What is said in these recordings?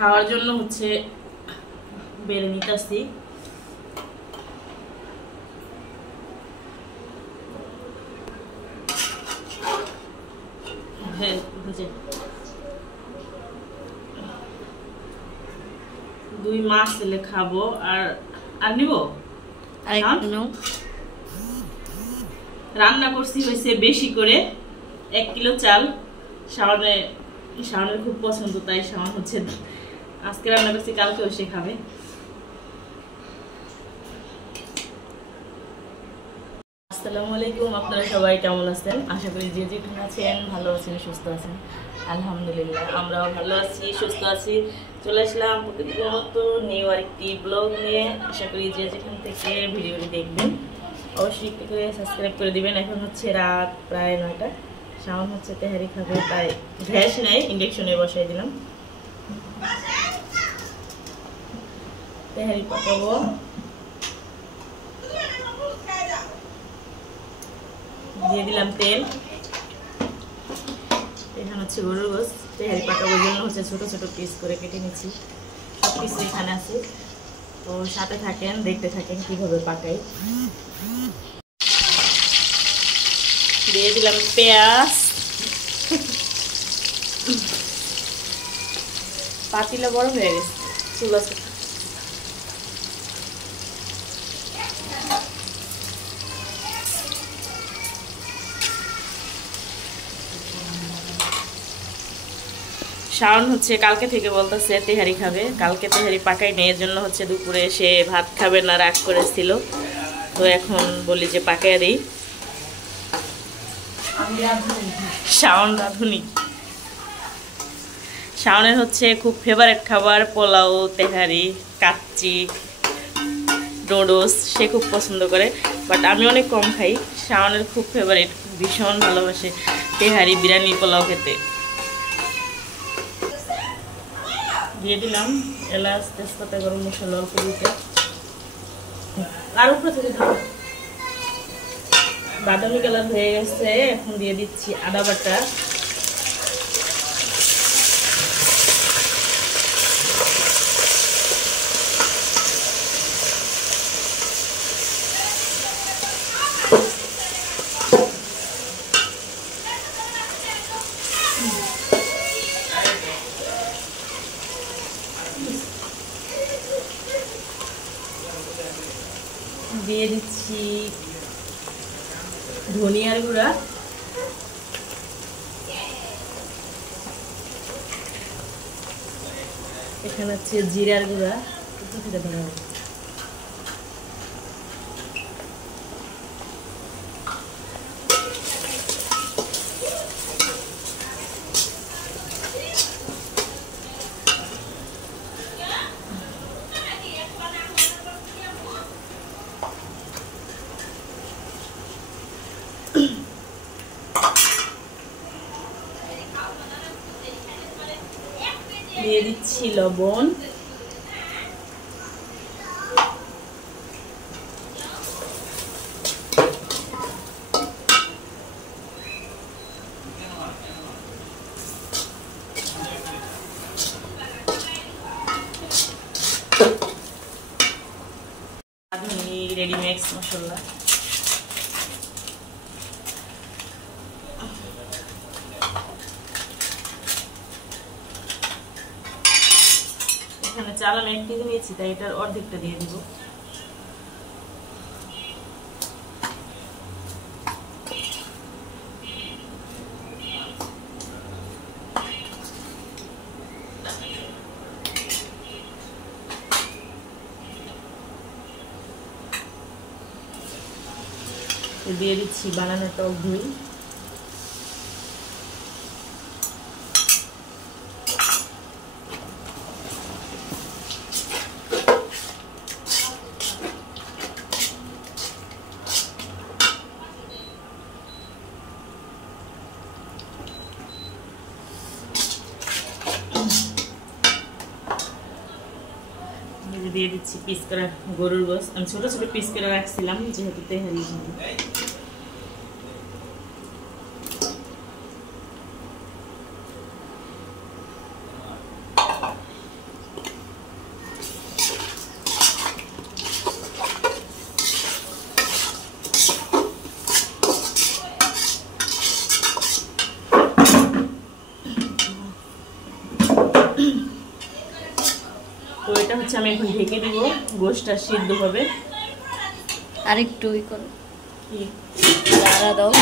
খাওয়ার জন্য হচ্ছে বেড়ে নিতেছি। দুই মাছ এলে খাবো। আর নিব রান্না করছি হয়েছে বেশি করে 1 কিলো চাল। শাওনের খুব পছন্দ, তাই শাওন হচ্ছে আজকে রান্না করছি, কালকেও সে খাবে। আসসালামু আলাইকুম, আপনারা সবাই কেমন আছেন? আশা করি যে যেখানে আছেন ভালো আছেন, সুস্থ আছেন। আলহামদুলিল্লাহ আমরাও ভালো আছি, সুস্থ আছি। চলে আসলাম প্রতিদিনের মতো নিউ আরেকটি ব্লগ নিয়ে। আশা করি যে যেখান থেকে ভিডিওটি দেখবেন অবশ্যই একটু করে সাবস্ক্রাইব করে দিবেন। এখন হচ্ছে রাত প্রায় 9টা। শাওন হচ্ছে তেহারি খাবে, তাই গ্যাস নাই, ইন্ডাকশনে বসাই দিলাম। তেহারি পাকাবো। দিয়ে দিলাম তেল। এখানে হচ্ছে গরুর গোশত, তেহারি পাকাবোর জন্য হচ্ছে ছোট ছোট পিস করে কেটে নিচ্ছি। সব কিছু এখানে আছে, তো সাথে থাকেন, দেখতে থাকেন কিভাবে পাকাই। দিয়ে দিলাম পেঁয়াজ। পাতিলা বড় হয়ে গেছে, চুলা শাওন হচ্ছে কালকে থেকে বলতেছে তেহারি খাবে। কালকে তেহারি পাকাই নেই, এর জন্য হচ্ছে দুপুরে সে ভাত খাবে না, রাগ করেছিল। তো এখন বলি যে পাকাই দিই। শাওন রাঁধুনি। শাওনের হচ্ছে খুব ফেভারিট খাবার পোলাও, তেহারি, কাচ্চি, নুডলস সে খুব পছন্দ করে, বাট আমি অনেক কম খাই। শাওনের খুব ফেভারিট, ভীষণ ভালোবাসে তেহারি, বিরিয়ানি, পোলাও খেতে। দিয়ে দিলাম এলাচ, তেজপাতা, গরম মশলা অল্প দিতে। আর উপরে থেকে বাদামি কালার হয়ে গেছে। এখন দিয়ে দিচ্ছি আদা বাটা। দিয়ে দিচ্ছি ধনিয়ার গুঁড়া। এখানে হচ্ছে জিরার গুঁড়া। দিয়ে দিচ্ছি লবণ। রেডিমেক্স মশলা। এখানে চাল আমি 1 কেজি নিয়েছি, তাই এটার অর্ধেকটা দিয়ে দিব। দিয়ে দিচ্ছি বানানো টক দই। দিয়ে দিচ্ছি পিস করা গরুর গোশত। আমি ছোট ছোট পিস করে রাখছিলাম যেহেতু তেহারি। তো এটা হচ্ছে আমি এখন ঢেকে দিব, গোশটা সিদ্ধ হবে। আরেকটু করো, দাঁড়া দাও।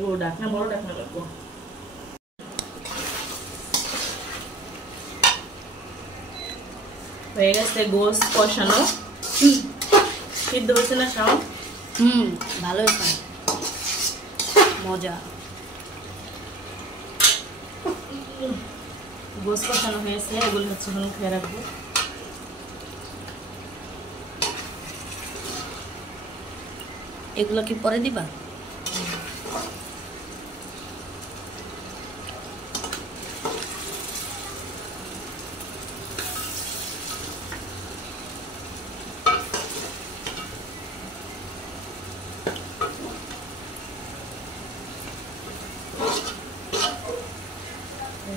ও ঢাকনা, বড় ঢাকনা রাখবো। হয়ে গেছে গোশ কষানো। সিদ্ধ হচ্ছে না শাওন? ভালো হয়েছে, মজা। গোশ কষানো হয়েছে, এগুলো হচ্ছে এখন খেয়ে রাখবো। এগুলো কি পরে দিবা?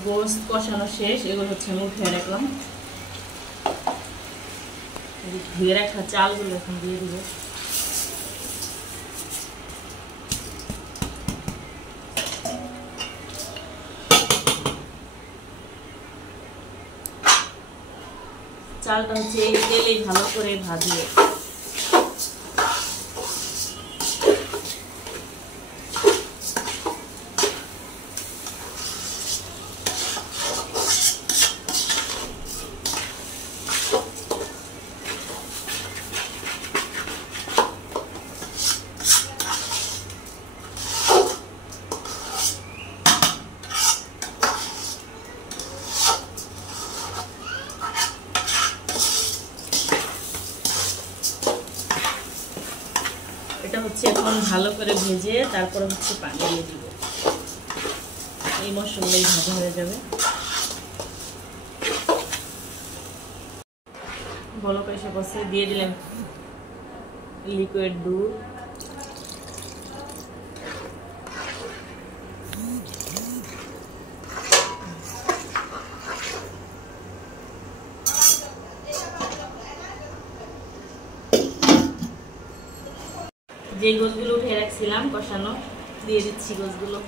গোশ কষানো শেষ, এগুলো হচ্ছে আমি ধুয়ে রাখলাম। ধুয়ে রাখা চালগুলো এখন দিয়ে দিব। চালটা হচ্ছে এই তেলেই ভালো করে ভাজিয়ে। এটা হচ্ছে এখন ভালো করে ভেজে তারপরে হচ্ছে পানি দিয়ে দিব। এই মশলাই ভাজা হয়ে যাবে। বলক এসে বসে দিয়ে দিলাম লিকুইড দুধ। যে গোশগুলো উঠে রাখছিলাম কষানো, দিয়ে দিচ্ছি গোশগুলো।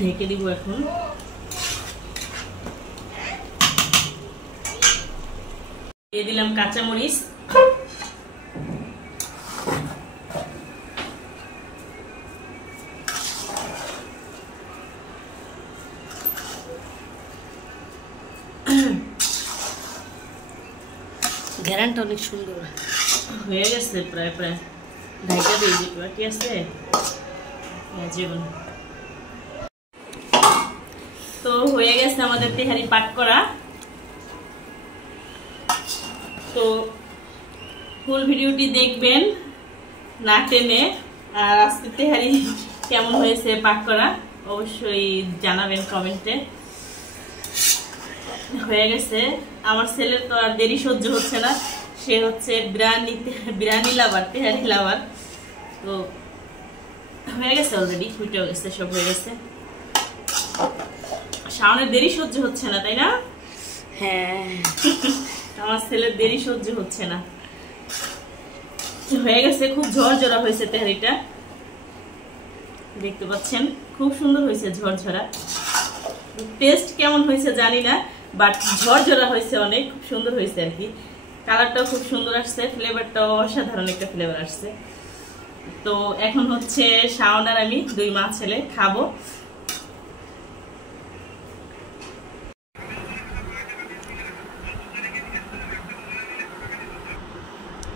ঢেকে দিব এখন। দিয়ে দিলাম কাঁচামরিচ। ঘেরানটা অনেক সুন্দর হয়ে গেছে, প্রায় প্রায় ঢাকা দিয়ে দিতে বাকি আছে। জীবন তো হয়ে গেছে আমাদের তেহারি পাক করা। তো ফুল ভিডিওটি দেখবেন না টেনে। আর আজকে তেহারি কেমন হয়েছে পাক করা অবশ্যই জানাবেন কমেন্টে। হয়ে গেছে। আমার ছেলের তো আর দেরি সহ্য হচ্ছে না, সে হচ্ছে বিরিয়ানি লাভার, তেহারি লাভার। তো হয়ে গেছে, অলরেডি ফুটেও গেছে, সব হয়ে গেছে। শাওনের দেরি সহ্য হচ্ছে না, তাই না? হ্যাঁ, আমার ছেলের দেরি সহ্য হচ্ছে না। হয়ে গেছে, খুব ঝরঝরা হয়েছে তেহারিটা, দেখতে পাচ্ছেন খুব সুন্দর হয়েছে, ঝরঝরা। টেস্ট কেমন হয়েছে জানি না, বাট ঝরঝরা হয়েছে, অনেক খুব সুন্দর হয়েছে আর কি। কালারটাও খুব সুন্দর আসছে, ফ্লেভারটাও অসাধারণ একটা ফ্লেভার আসছে। তো এখন হচ্ছে শাওন আর আমি দুই মা ছেলে খাবো।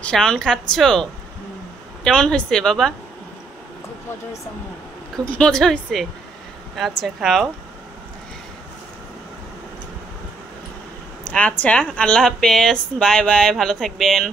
শাওন খাচ্ছ? কেমন হয়েছে বাবা? খুব মজা হয়েছে আমার। খুব মজা হয়েছে, আচ্ছা খাও। আচ্ছা, আল্লাহ হাফেজ, বাই বাই, ভালো থাকবেন।